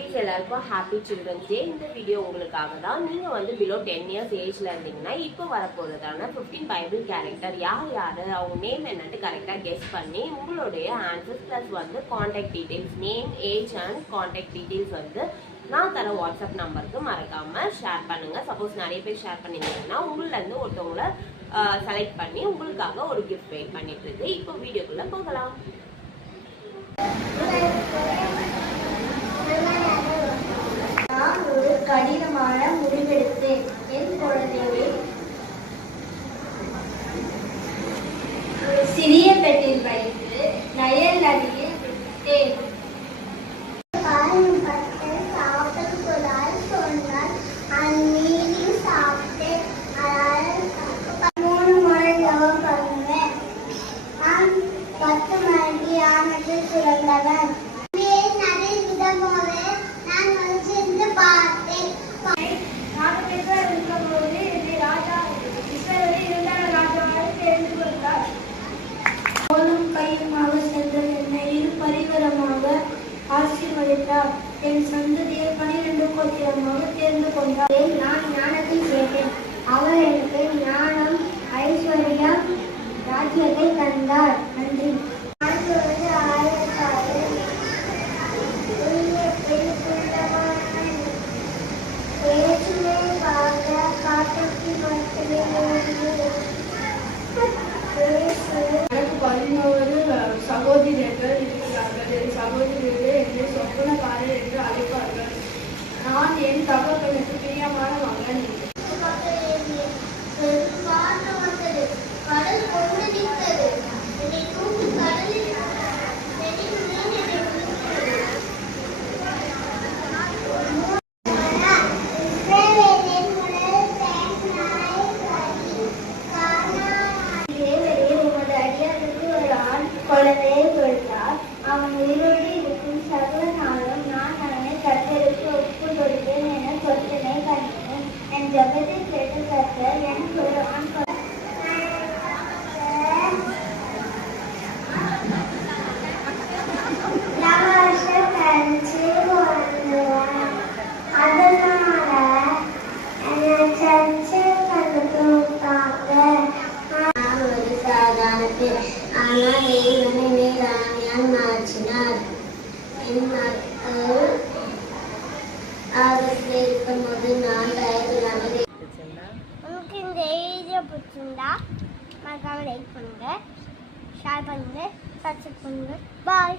குட்டீஸ் எல்லாருக்கும் happy children's day. இந்த வீடியோ உங்களுக்காக தான். நீங்கள் வந்து பிலோ 10 இயர்ஸ் ஏஜில் இருந்தீங்கன்னா இப்போ வரப்போகிறதான 15 பைபிள் கேரக்டர் யார் யார் அவங்க நேம் என்னன்ட்டு கரெக்டாக கெஸ் பண்ணி உங்களுடைய ஆன்சர்ஸ் ப்ளஸ் வந்து contact details name age and contact details வந்து நான் தர வாட்ஸ்அப் நம்பருக்கு மறக்காமல் ஷேர் பண்ணுங்கள். சப்போஸ் நிறைய பேர் ஷேர் பண்ணிங்கன்னா உங்களிலேருந்து ஒருத்தவங்கள செலக்ட் பண்ணி உங்களுக்காக ஒரு கிஃப்ட் வெயிட் பண்ணிட்டு இருக்கு. இப்போ வீடியோக்குள்ளே போகலாம். நான் ஒரு கடினமான முடிவெடுத்தேன். என் குழந்தையை ஒரு சிறிய பெட்டில் வைத்து நயல் நதியில் விட்டேன். ஆசீர்வதித்தார். என் சந்ததியை 12 கோத்திரமாக தேர்ந்து கொண்டார். நான் ஞானத்தை கேட்டேன். அவர் எனக்கு ஞானம் ஐஸ்வர்யம் ராஜ்யத்தை தந்தார். நன்றி. எனக்கு 11 சகோதரர்கள் இருக்கிறார்கள். என் சகோதரர்கள் என்னை சொப்பனக்காரர் என்று அழைப்பார்கள். நான் என் தகப்பனுக்கு பிரியமான மகன். குழந்தையை கொடுத்தார். அவன் உயிரோடு இருக்கும் சகல நாளும் நான் அவனை கர்த்தருக்கு ஒப்பு கொடுத்தேன் என சொத்தினை கண்டேன். என் ஜபத்தை கேட்டு கர்த்தர் எனக்கு ஒரு ஆண் உங்களுக்கு இந்த வீடியோ பிடிச்சிருந்தா மறக்காம லைக் பண்ணுங்க, ஷேர் பண்ணுங்க, சப்ஸ்கிரைப் பண்ணுங்க. பாய்.